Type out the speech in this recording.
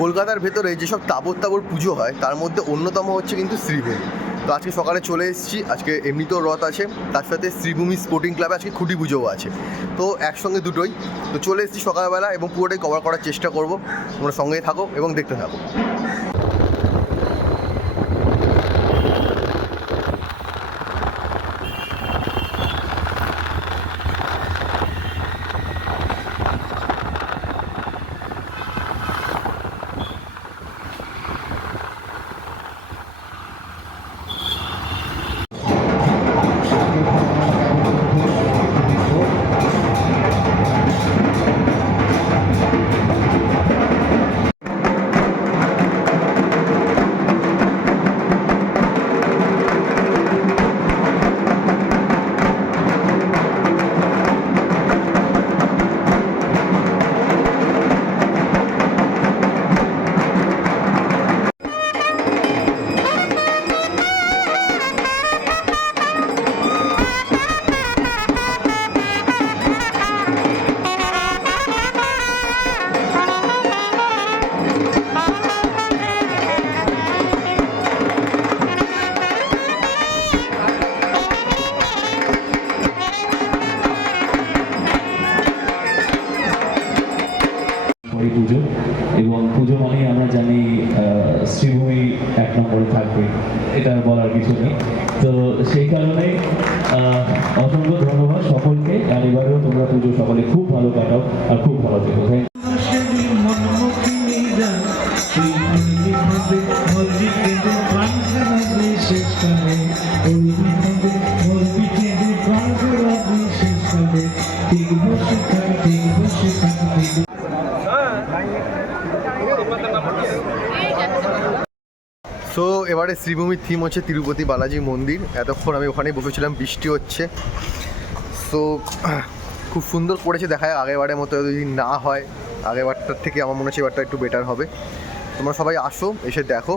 কলকাতার ভেতরে যেসব তাবর তাবর পুজো হয় তার মধ্যে অন্যতম হচ্ছে কিন্তু শ্রীভূমি। তো আজকে সকালে চলে এসেছি, আজকে এমনিতেও রথ আছে, তার সাথে শ্রীভূমি স্পোর্টিং ক্লাবে আজকে খুঁটি পুজোও আছে, তো একসঙ্গে দুটোই। তো চলে এসেছি সকালবেলা এবং পুরোটাই কভার করার চেষ্টা করব। তোমরা সঙ্গেই থাকো এবং দেখতে থাকো। পুজো এবং পুজো মানেই আমরা জানি শ্রীভূমি এক নম্বরে থাকবে, এটা বলার কিছু নেই। তো সেই কারণে অসংখ্য ধন্যবাদ সকলকে। আর এবারেও তোমরা পুজো সকলে খুব ভালো কাটাও আর খুব ভালো থেকো। সো এবারে শ্রীভূমির থিম হচ্ছে তিরুপতি বালাজি মন্দির। এতক্ষণ আমি ওখানেই বসেছিলাম, বৃষ্টি হচ্ছে। সো খুব সুন্দর করেছে, দেখা যায় আগেরবারের মতো যদি না হয়, আগেরবারটার থেকে আমার মনে হচ্ছে এবারটা একটু বেটার হবে। তোমরা সবাই আসো, এসে দেখো।